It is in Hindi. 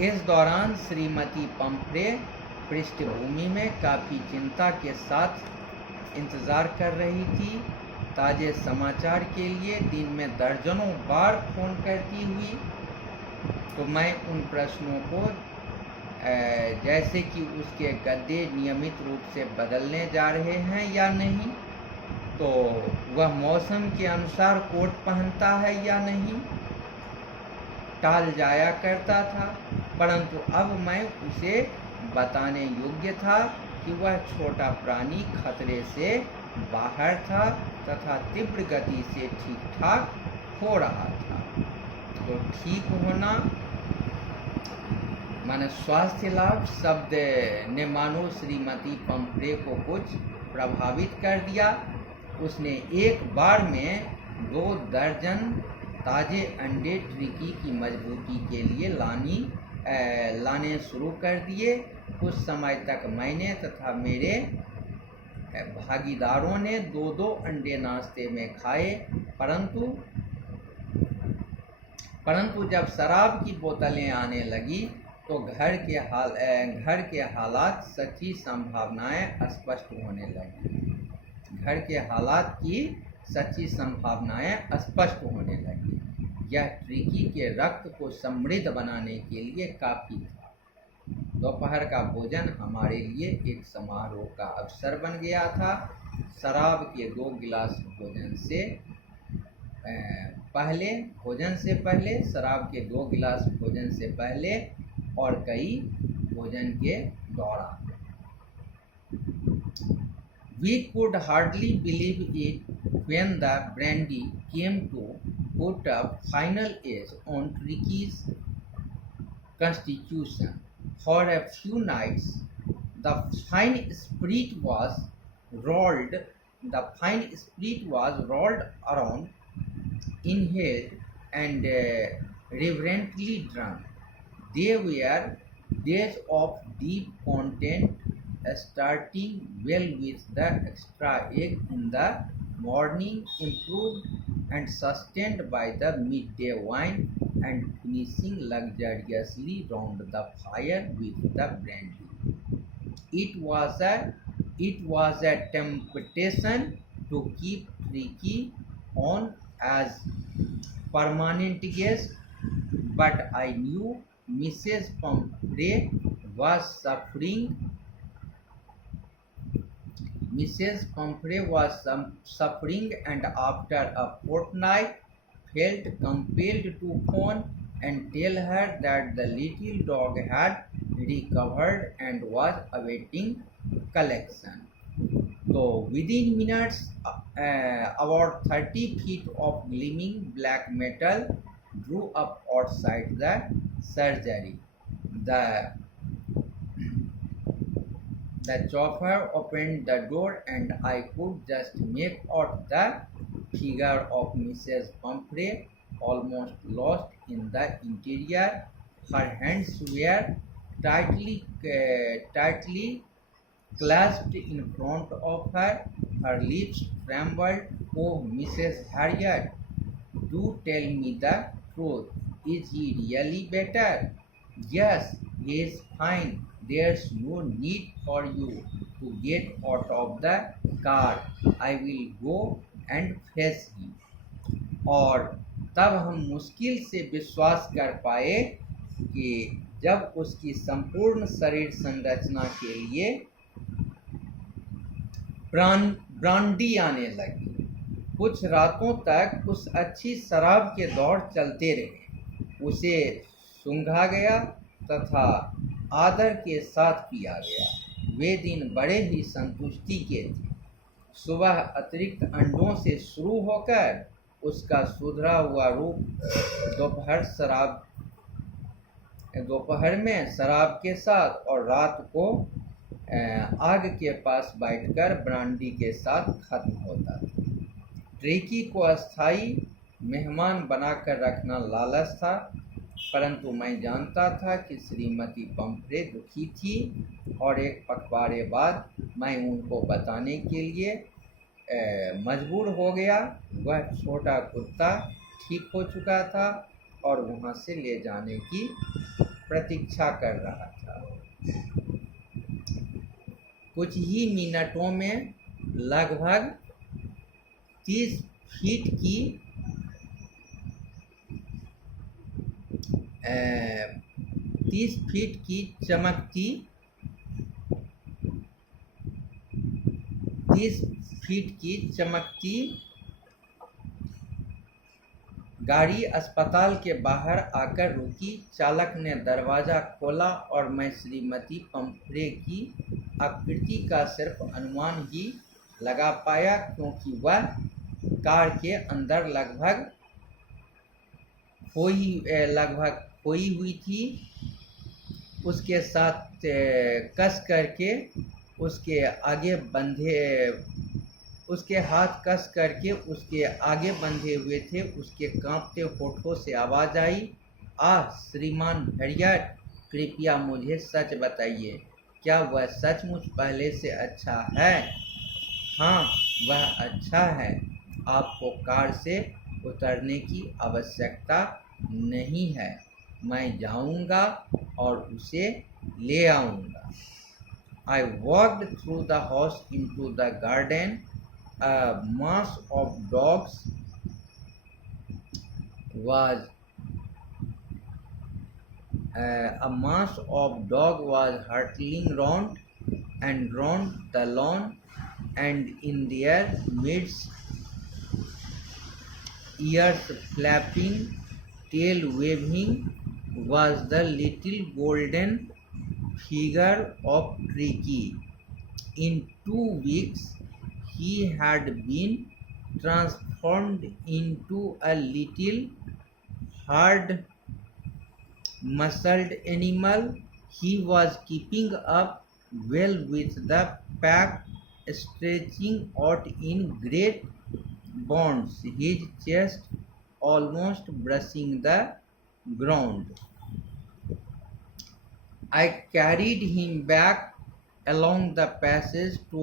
इस दौरान श्रीमती पंफ्रे पृष्ठभूमि में काफ़ी चिंता के साथ इंतज़ार कर रही थी। ताज़े समाचार के लिए दिन में दर्जनों बार फ़ोन करती हुई। तो मैं उन प्रश्नों को जैसे कि उसके गद्दे नियमित रूप से बदलने जा रहे हैं या नहीं, तो वह मौसम के अनुसार कोट पहनता है या नहीं, टाल जाया करता था। परंतु अब मैं उसे बताने योग्य था कि वह छोटा प्राणी खतरे से बाहर था तथा तीव्र गति से ठीक ठाक हो रहा था। तो ठीक होना माने स्वास्थ्य लाभ शब्द ने मानो श्रीमती पंफ्रे को कुछ प्रभावित कर दिया। उसने एक बार में 2 दर्जन ताज़े अंडे ट्रिकी की मजबूती के लिए लाने शुरू कर दिए। कुछ समय तक मैंने तथा मेरे भागीदारों ने 2-2 अंडे नाश्ते में खाए, परंतु जब शराब की बोतलें आने लगी तो घर के हालात सच्ची संभावनाएं स्पष्ट होने लगी। घर के हालात की सच्ची संभावनाएं स्पष्ट होने लगी। यह ट्रिकी के रक्त को समृद्ध बनाने के लिए काफ़ी था। दोपहर का भोजन हमारे लिए एक समारोह का अवसर बन गया था। शराब के 2 गिलास भोजन से पहले, शराब के 2 गिलास भोजन से पहले और कई भोजन के दौरान। We could hardly believe it when the brandy came to put a final edge on Tricky's constitution. For a few nights, the fine spirit was rolled around, inhaled, and reverently drunk. They were days of deep content, starting well with the extra egg in the morning, improved and sustained by the midday wine, and finishing luxuriously round the fire with the brandy. It was a temptation to keep Tricky on as permanent guest, but I knew Mrs. Pomfrey was suffering. And after a fortnight felt compelled to phone and tell her that the little dog had recovered and was awaiting collection. So within minutes, about 30 feet of gleaming black metal drew up outside the surgery. The chauffeur opened the door and I could just make out the figure of Mrs. Pomfrey, almost lost in the interior. Her hands were tightly clasped in front of her. Her lips trembled. "Oh, Mrs. Harriet, do tell me the truth. Is he really better?" "Yes, he is fine. There's no need for you to get out of the car. I will go and fetch him." और तब हम मुश्किल से विश्वास कर पाए कि जब उसकी संपूर्ण शरीर संरचना के लिए ब्रांडी आने लगी। कुछ रातों तक उस अच्छी शराब के दौर चलते रहे। उसे सूंघा गया तथा आदर के साथ पिया गया। वे दिन बड़े ही संतुष्टि के थे। सुबह अतिरिक्त अंडों से शुरू होकर उसका सुधरा हुआ रूप दोपहर में शराब के साथ और रात को आग के पास बैठकर ब्रांडी के साथ खत्म होता था। ट्रिकी को अस्थाई मेहमान बनाकर रखना लालच था, परंतु मैं जानता था कि श्रीमती पंफ्रे दुखी थी और एक पखवाड़े बाद मैं उनको बताने के लिए मजबूर हो गया। वह छोटा कुत्ता ठीक हो चुका था और वहाँ से ले जाने की प्रतीक्षा कर रहा था। कुछ ही मिनटों में लगभग 30 फीट की 30 फीट की चमकती 30 फीट की चमकती गाड़ी अस्पताल के बाहर आकर रुकी। चालक ने दरवाज़ा खोला और मैं श्रीमती पंफ्रे की आकृति का सिर्फ अनुमान ही लगा पाया, क्योंकि वह कार के अंदर लगभग खोई हुई थी। उसके साथ कस करके उसके हाथ कस करके उसके आगे बंधे हुए थे। उसके कांपते होठों से आवाज़ आई, आह श्रीमान हैरियट, कृपया मुझे सच बताइए, क्या वह सचमुच पहले से अच्छा है? हाँ, वह अच्छा है। आपको कार से उतरने की आवश्यकता नहीं है। मैं जाऊंगा और उसे ले आऊंगा। I walked through the house into the garden. A mass of dogs was hurtling round and round the lawn, and in their midst, ears flapping, tail waving, was the little golden figure of Tricky. In 2 weeks, he had been transformed into a little hard-muscled animal. He was keeping up well with the pack, stretching out in great bounds, his chest almost brushing the ground. I carried him back along the passage to